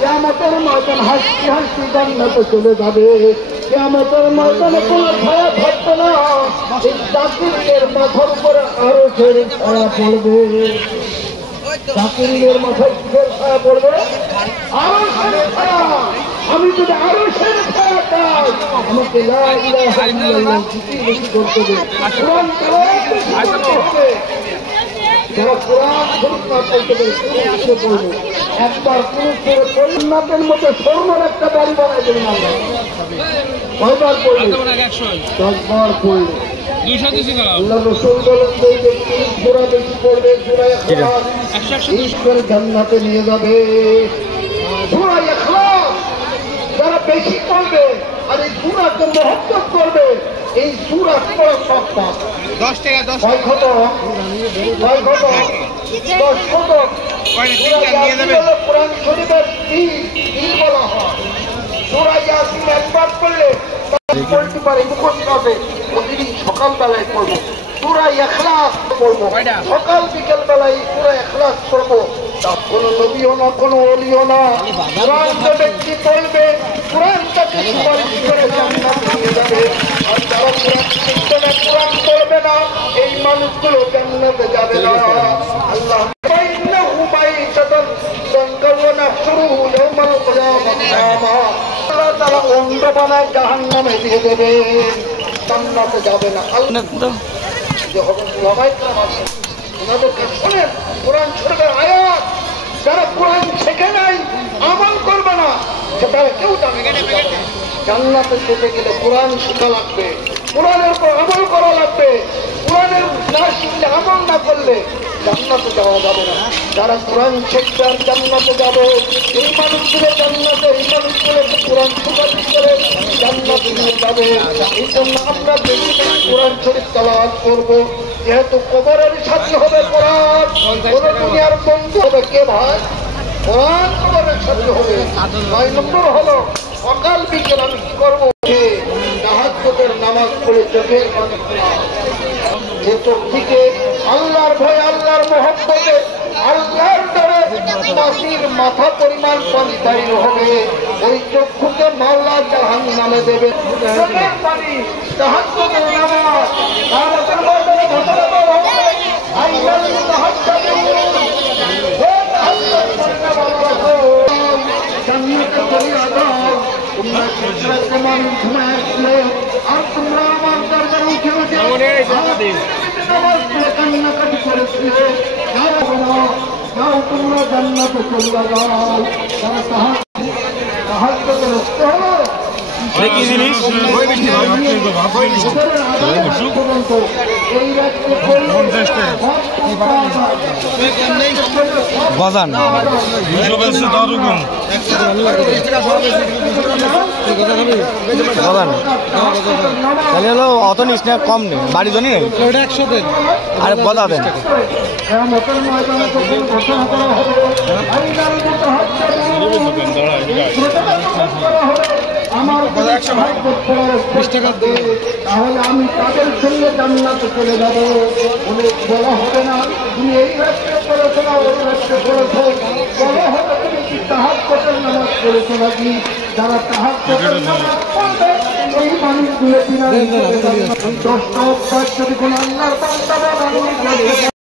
কিয়ামতের ময়দান হাসি হাসি জান্নাতে চলে যাবে। কিয়ামতের ময়দানে কোনো ছায়া থাকবে না। এই জাকিরের মাথার উপরে আরো ছেড়ে ছায়া পড়বে। জাকিরের মাথায় কিসের ছায়া পড়বে? আরো ছেড়ে ছায়া। আমি যদি আরো ছেড়ে ছায়া পাই, আমাকে লা ইলাহা ইল্লাল্লাহ জিকির বেশি করতে হবে, কোরআন তেলাওয়াত বেশি করতে হবে। যারা কোরআন শরীফ না পড়তে পারে পুরুষে পড়বে। একবার পুরুষের পরিণামের মতো স্বর্ণের একটা বাড়ি বানাই দেবেন। আমরা কয়বার পড়লে? 10 বার পড়লে। আল্লাহ রাসূল বলেন যে ব্যক্তি সূরা বেশি পড়বে, সূরা ইখলাস ঈশ্বর জান্নাতে নিয়ে যাবে। সূরা ইখলাস যারা বেশি পড়বে আর এই সূরাকে মহব্বত করবে, এই সূরা পড়া সব পাপ। 10 টাকা 10 কয় কত? 10 কত? কোরআন শরীফের তিন বলা হয়। সূরা ইয়াসিন একবার পড়লে পড়তে পারে, মুখস্থ হবে, প্রতিদিন সকালবেলায় পড়বো। সূরা ইখলাস পড়বো, সকাল বিকেল বেলায় সূরা ইখলাস পড়বো। কোনো নবীও না, কোনো ওলিও না, কোরআন যে ব্যক্তি পড়বে কোরআন তাকে সুপারিশ করে জান্নাতে নিয়ে যাবে। আর যারা কোরআন শিখবে না, কোরআন পড়বে না, এই মানুষগুলো জান্নাতে যাবে না। আল্লাহ তারা অন্ধ বানায় জাহান্নামে দিয়ে দেবে, জান্নাতে যাবে না। আল্লাহ ওনাদেরকে শোনেন, কোরআন শরীফের আয়াত যারা কোরআন শেখে নাই, আমল করবে না, সেটা কেউ জান্নাতে যেতে গেলে কোরআন শেখা লাগবে, কোরআনের উপর আমল করা লাগবে। কোরআনের না শিখলে, আমল না করলে জান্নাতে যাওয়া যাবে না। যারা কোরআন শিখবে আর জান্নাতে যাবে, এই মানুষগুলো জান্নাতে, এই মানুষগুলো কোরআন সুপারিশ করে জান্নাতে নিয়ে যাবে। এই জন্য আমরা বেশি বেশি কোরআন শরীফ তেলাওয়াত করবো। যেহেতু কবরের সাথী হবে কোরআন, কোন দুনিয়ার বন্ধু হবে কে ভাই? কোরআন কবরের সাথী হবে। 9 নম্বর হলো সকাল বিকেল আমি কি করবো? তাহাজ্জুদের নামাজ পড়ে চোখের পানি ফেলা। যে চোখ থেকে আল্লাহর ভয়, আল্লাহর মহব্বতে, আল্লাহর ডরে মাসির মাথা পরিমাণ পানি বাইর হবে, ওই চক্ষুকে মাওলা জাহান্নামে দেবে। চোখের পানি, তাহাজ্জুদের নামাজ, কিয়ামতের ময়দানে ঘোষণা করা হবে, আল্লাহ জান্নাতে চলে যাও। তোমরা ক্ষেত্রে মানুষ ঘুমায় আসলে আর তোমরা আমার দরবারে উঠে উঠে কান্নাকাটি করেছিলে, যাও তোমরা জান্নাতে চলে যাও। তারা তাহাজ্জুদের রস্ত হলো এই বাজান তাহলে হলো অত নিস না, কম নেই, বাড়ি জন্য নেই, 100 দেন আর কথা দেন। আমার 20 টাকা দিয়ে তাহলে আমি তাদের সঙ্গে জান্নাতে চলে যাবো। অনেক বলা হবে না তুমি এই রাস্তায় করেছো না ওই রাস্তায় করেছো, বলা হবে তুমি কি তাহাজ্জুদের নামাজ পড়েছো নাকি। যারা তাহাজ্জুদের নামাজ পড়বে এই মানুষগুলো 10টা অভ্যাস যদি কোনো আল্লাহর বান্দা